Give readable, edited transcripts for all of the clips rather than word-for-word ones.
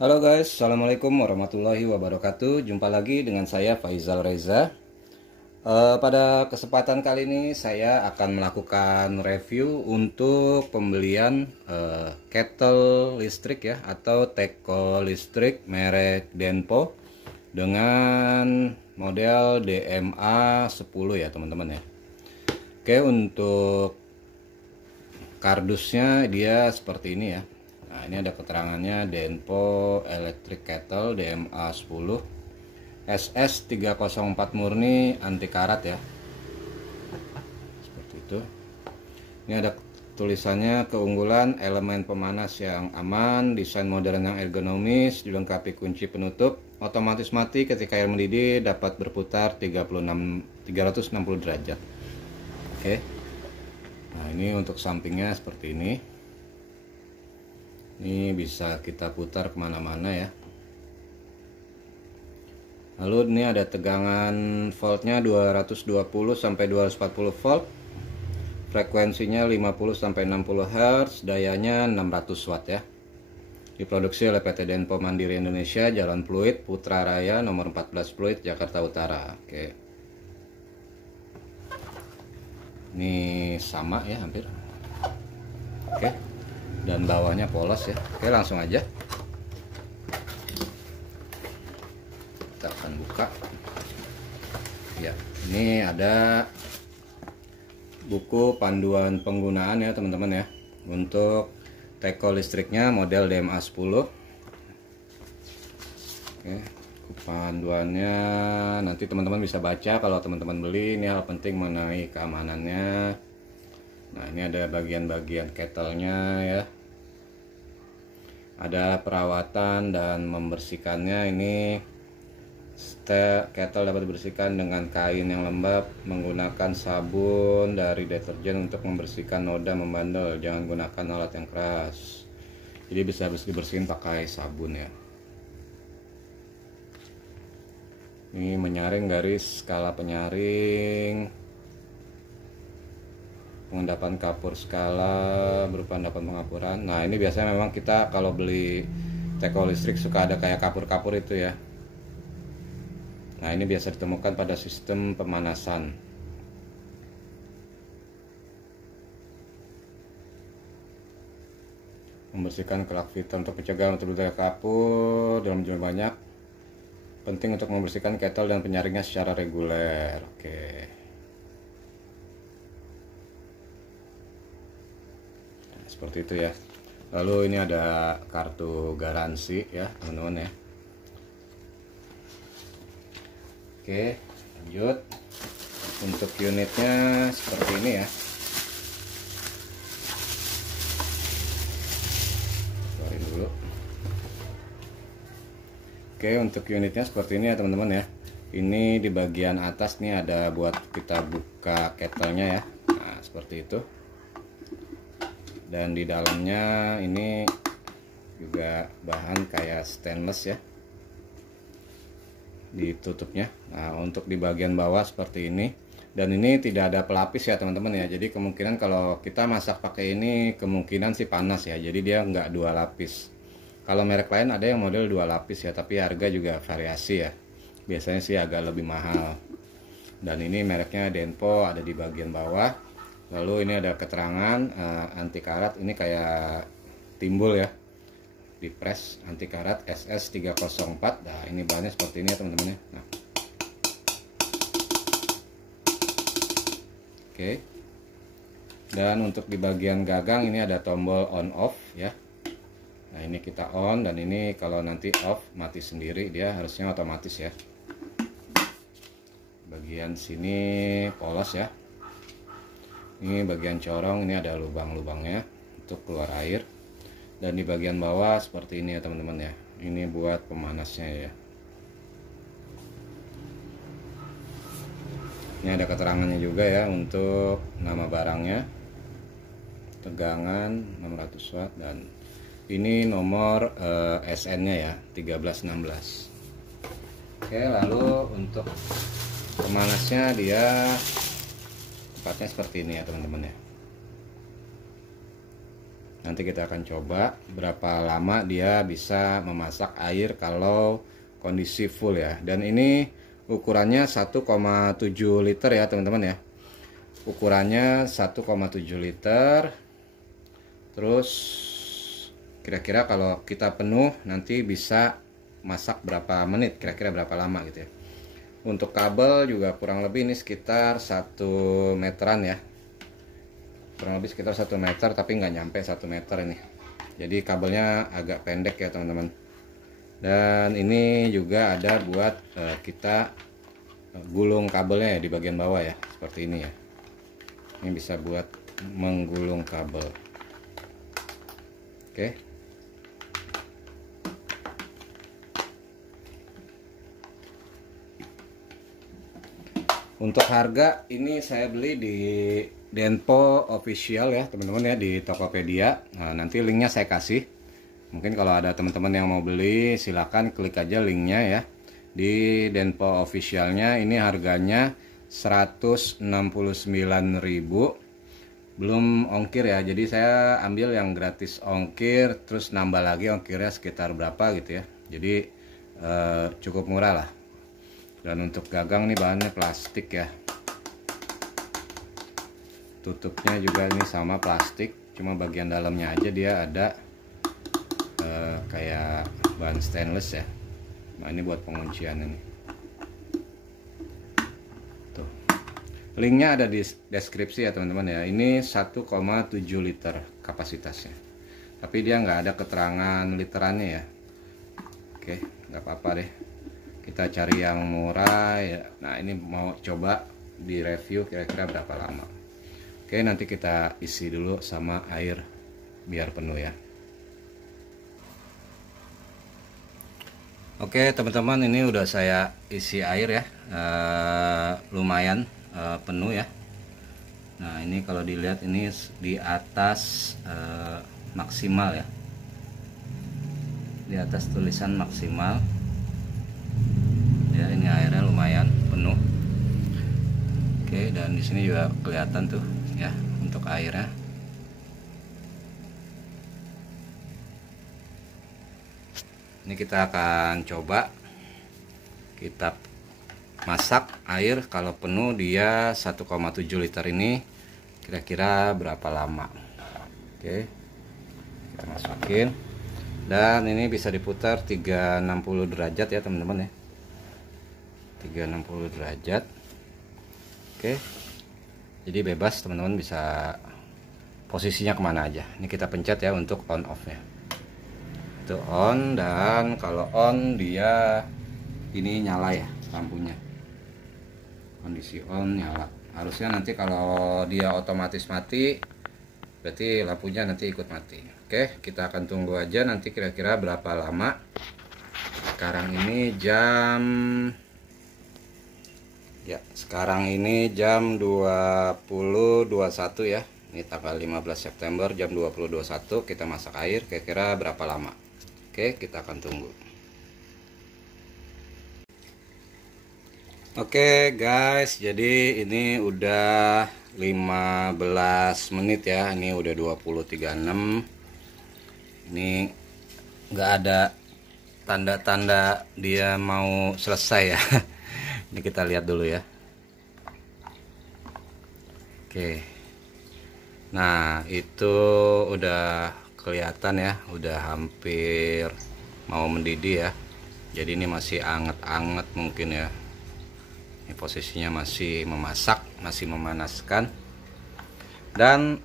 Halo guys, Assalamualaikum warahmatullahi wabarakatuh. Jumpa lagi dengan saya Faizal Reza. Pada kesempatan kali ini saya akan melakukan review untuk pembelian kettle listrik ya, atau teko listrik merek Denpo dengan model DMA 10 ya teman-teman ya. Oke, untuk kardusnya dia seperti ini ya. Nah, ini ada keterangannya Denpo Electric Kettle DMA 10 SS 304 murni anti karat ya. Seperti itu. Ini ada tulisannya keunggulan elemen pemanas yang aman, desain modern yang ergonomis, dilengkapi kunci penutup, otomatis mati ketika air mendidih, dapat berputar 360 derajat. Oke. Nah, ini untuk sampingnya seperti ini. Ini bisa kita putar kemana-mana ya. Lalu ini ada tegangan voltnya 220 sampai 240 volt, frekuensinya 50 sampai 60 Hz, dayanya 600 watt ya. Diproduksi oleh PT Denpo Mandiri Indonesia, Jalan Pluit, Putra Raya, nomor 14 Pluit, Jakarta Utara. Oke. Ini sama ya hampir. Oke. Dan bawahnya polos ya. Oke, langsung aja kita akan buka ya. Ini ada buku panduan penggunaan ya teman-teman ya, untuk teko listriknya model DMA 10. Oke, panduannya nanti teman-teman bisa baca kalau teman-teman beli. Ini hal penting mengenai keamanannya. Nah, ini ada bagian-bagian kettlenya ya. Ada perawatan dan membersihkannya. Ini kettle dapat dibersihkan dengan kain yang lembab, menggunakan sabun dari deterjen untuk membersihkan noda membandel. Jangan gunakan alat yang keras. Jadi bisa dibersihin pakai sabun ya. Ini menyaring garis skala penyaring, pengendapan kapur skala berupa endapan pengapuran. Nah, ini biasanya memang kita kalau beli teko listrik suka ada kayak kapur-kapur itu ya. Nah, ini biasa ditemukan pada sistem pemanasan. Membersihkan kelak filter untuk mencegah terbentuknya kapur dalam jumlah banyak. Penting untuk membersihkan kettle dan penyaringnya secara reguler. Oke. Seperti itu ya. Lalu ini ada kartu garansi ya teman-teman ya. Oke, lanjut. Untuk unitnya seperti ini ya. Keluarin dulu. Oke, untuk unitnya seperti ini ya teman-teman ya. Ini di bagian atas nih ada buat kita buka kettlenya ya. Nah, seperti itu. Dan di dalamnya ini juga bahan kayak stainless ya, ditutupnya. Nah, untuk di bagian bawah seperti ini. Dan ini tidak ada pelapis ya teman-teman ya. Jadi kemungkinan kalau kita masak pakai ini kemungkinan sih panas ya. Jadi dia nggak dua lapis. Kalau merek lain ada yang model dua lapis ya, tapi harga juga variasi ya. Biasanya sih agak lebih mahal. Dan ini mereknya Denpo, ada di bagian bawah. Lalu ini ada keterangan anti karat. Ini kayak timbul ya, di press anti karat SS 304. Nah, ini bahannya seperti ini ya teman-teman ya. Nah. Oke. Dan untuk di bagian gagang ini ada tombol on off ya. Nah, ini kita on, dan ini kalau nanti off mati sendiri, dia harusnya otomatis ya. Bagian sini polos ya. Ini bagian corong, ini ada lubang-lubangnya untuk keluar air. Dan di bagian bawah seperti ini ya teman-teman ya. Ini buat pemanasnya ya. Ini ada keterangannya juga ya untuk nama barangnya. Tegangan 600 watt, dan ini nomor SN-nya ya, 1316. Oke, lalu untuk pemanasnya dia tempatnya seperti ini ya teman-teman ya. Nanti kita akan coba berapa lama dia bisa memasak air kalau kondisi full ya. Dan ini ukurannya 1,7 liter ya teman-teman ya. Ukurannya 1,7 liter. Terus kira-kira kalau kita penuh nanti bisa masak berapa menit, kira-kira berapa lama gitu ya. Untuk kabel juga kurang lebih ini sekitar 1 meteran ya, kurang lebih sekitar 1 meter, tapi nggak nyampe 1 meter ini. Jadi kabelnya agak pendek ya teman-teman. Dan ini juga ada buat kita gulung kabelnya ya di bagian bawah ya, seperti ini ya. Ini bisa buat menggulung kabel. Oke. Untuk harga ini saya beli di Denpo Official ya teman-teman ya, di Tokopedia. Nah, nanti linknya saya kasih. Mungkin kalau ada teman-teman yang mau beli silahkan klik aja linknya ya. Di Denpo Officialnya ini harganya 169.000, belum ongkir ya. Jadi saya ambil yang gratis ongkir, terus nambah lagi ongkirnya sekitar berapa gitu ya. Jadi cukup murah lah. Dan untuk gagang nih bahannya plastik ya, tutupnya juga ini sama plastik, cuma bagian dalamnya aja dia ada kayak bahan stainless ya. Nah ini buat penguncian ini tuh. Linknya ada di deskripsi ya teman-teman ya. Ini 1,7 liter kapasitasnya, tapi dia nggak ada keterangan literannya ya. Oke, nggak apa-apa deh, kita cari yang murah ya. Nah ini mau coba di review kira-kira berapa lama. Oke, nanti kita isi dulu sama air biar penuh ya. Oke teman-teman, ini udah saya isi air ya, lumayan penuh ya. Nah ini kalau dilihat ini di atas maksimal ya, di atas tulisan maksimal ya. Ini airnya lumayan penuh. Oke, dan di sini juga kelihatan tuh ya untuk airnya. Ini kita akan coba kita masak air kalau penuh dia 1,7 liter ini kira-kira berapa lama. Oke, kita masukin, dan ini bisa diputar 360 derajat ya teman-teman ya, 360 derajat. Oke, jadi bebas teman-teman bisa posisinya kemana aja. Ini kita pencet ya untuk on off nya. Itu on, dan kalau on dia ini nyala ya lampunya, kondisi on nyala. Harusnya nanti kalau dia otomatis mati berarti lampunya nanti ikut mati. Oke, kita akan tunggu aja nanti kira-kira berapa lama. Sekarang ini jam ya, sekarang ini jam 20.21 ya. Ini tanggal 15 September jam 20.21 kita masak air kira-kira berapa lama. Oke, kita akan tunggu. Oke guys, jadi ini udah 15 menit ya. Ini udah 20.36. Ini nggak ada tanda-tanda dia mau selesai ya. Ini kita lihat dulu ya. Oke, nah itu udah kelihatan ya, udah hampir mau mendidih ya. Jadi ini masih anget-anget mungkin ya. Ini posisinya masih memasak, masih memanaskan. Dan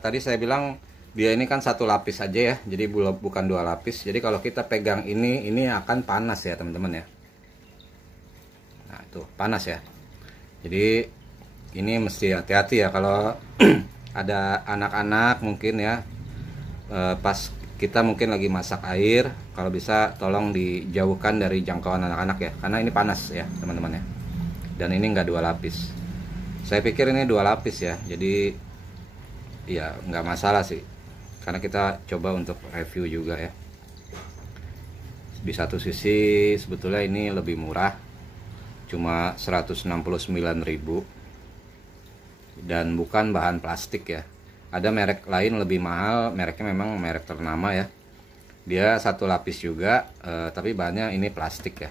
tadi saya bilang dia ini kan satu lapis aja ya, jadi bukan dua lapis. Jadi kalau kita pegang ini akan panas ya teman-teman ya. Nah itu panas ya. Jadi ini mesti hati-hati ya kalau ada anak-anak mungkin ya, pas kita mungkin lagi masak air, kalau bisa tolong dijauhkan dari jangkauan anak-anak ya, karena ini panas ya teman-teman ya. Dan ini enggak dua lapis, saya pikir ini dua lapis ya, jadi ya nggak masalah sih, karena kita coba untuk review juga ya. Di satu sisi sebetulnya ini lebih murah, cuma 169.000, dan bukan bahan plastik ya. Ada merek lain lebih mahal, mereknya memang merek ternama ya. Dia satu lapis juga, tapi bahannya ini plastik ya.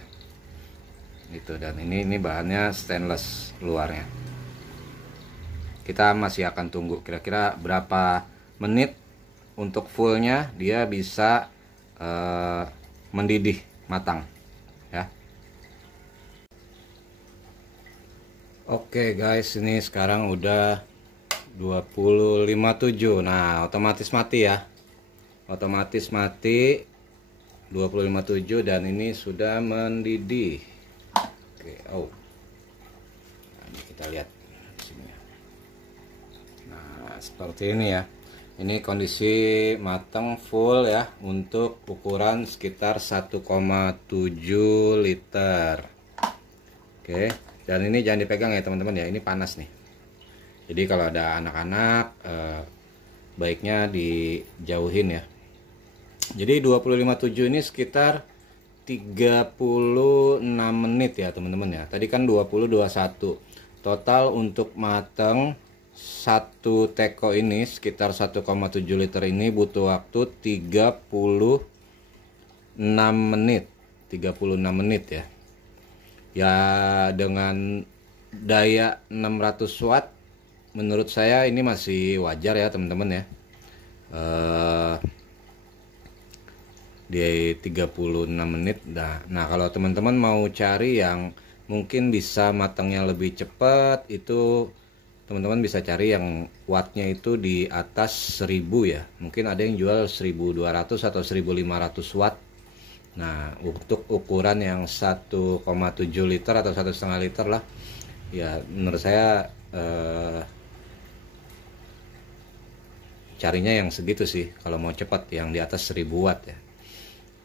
Gitu, dan ini bahannya stainless luarnya. Kita masih akan tunggu kira-kira berapa menit untuk fullnya dia bisa mendidih matang ya. Oke guys, ini sekarang udah 20.57. Nah, otomatis mati ya. Otomatis mati 20.57 dan ini sudah mendidih. Oke, oh. Nah, ini kita lihat di sini ya. Nah, seperti ini ya. Ini kondisi matang full ya, untuk ukuran sekitar 1,7 liter. Oke, dan ini jangan dipegang ya teman-teman ya, ini panas nih. Jadi kalau ada anak-anak baiknya dijauhin ya. Jadi 20.57 ini sekitar 36 menit ya teman-teman ya. Tadi kan 20.21. Total untuk matang satu teko ini sekitar 1,7 liter ini butuh waktu 36 menit. 36 menit ya. Ya dengan daya 600 watt menurut saya ini masih wajar ya teman-teman ya. Di 36 menit. Nah, kalau teman-teman mau cari yang mungkin bisa matangnya lebih cepat, itu teman-teman bisa cari yang wattnya itu di atas 1000 ya. Mungkin ada yang jual 1200 atau 1500 watt. Nah, untuk ukuran yang 1,7 liter atau 1,5 liter lah ya, menurut saya carinya yang segitu sih kalau mau cepat, yang di atas 1000 watt ya.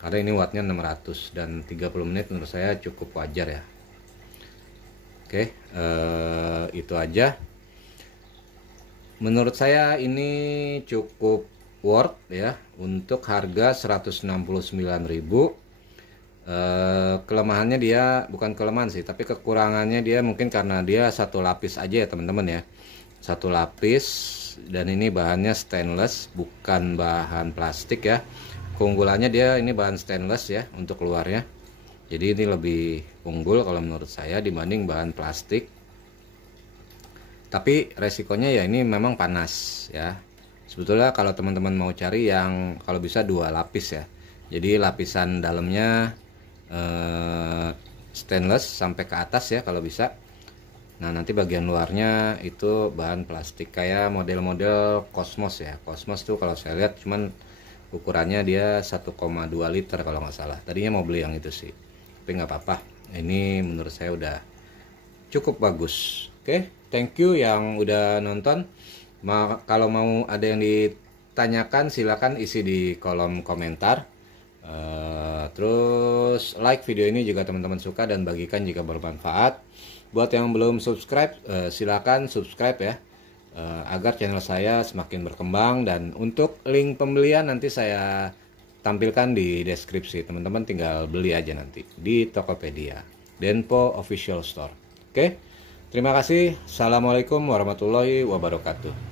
Karena ini wattnya 600 dan 30 menit menurut saya cukup wajar ya. Oke, itu aja. Menurut saya ini cukup worth ya untuk harga 169.000. Kelemahannya dia, bukan kelemahan sih, tapi kekurangannya dia mungkin karena dia satu lapis aja ya teman-teman ya. Satu lapis, dan ini bahannya stainless bukan bahan plastik ya. Keunggulannya dia ini bahan stainless ya untuk luarnya. Jadi ini lebih unggul kalau menurut saya dibanding bahan plastik. Tapi resikonya ya ini memang panas ya. Sebetulnya kalau teman-teman mau cari yang kalau bisa 2 lapis ya. Jadi lapisan dalamnya stainless sampai ke atas ya kalau bisa. Nah, nanti bagian luarnya itu bahan plastik kayak model-model Cosmos ya. Cosmos tuh kalau saya lihat cuman ukurannya dia 1,2 liter kalau nggak salah. Tadinya mau beli yang itu sih, tapi nggak apa-apa. Ini menurut saya udah cukup bagus. Oke, thank you yang udah nonton. Kalau mau ada yang ditanyakan silakan isi di kolom komentar. Terus like video ini jika teman-teman suka dan bagikan jika bermanfaat. Buat yang belum subscribe silakan subscribe ya, agar channel saya semakin berkembang. Dan untuk link pembelian nanti saya tampilkan di deskripsi. Teman-teman tinggal beli aja nanti di Tokopedia Denpo Official Store. Oke, terima kasih. Assalamualaikum warahmatullahi wabarakatuh.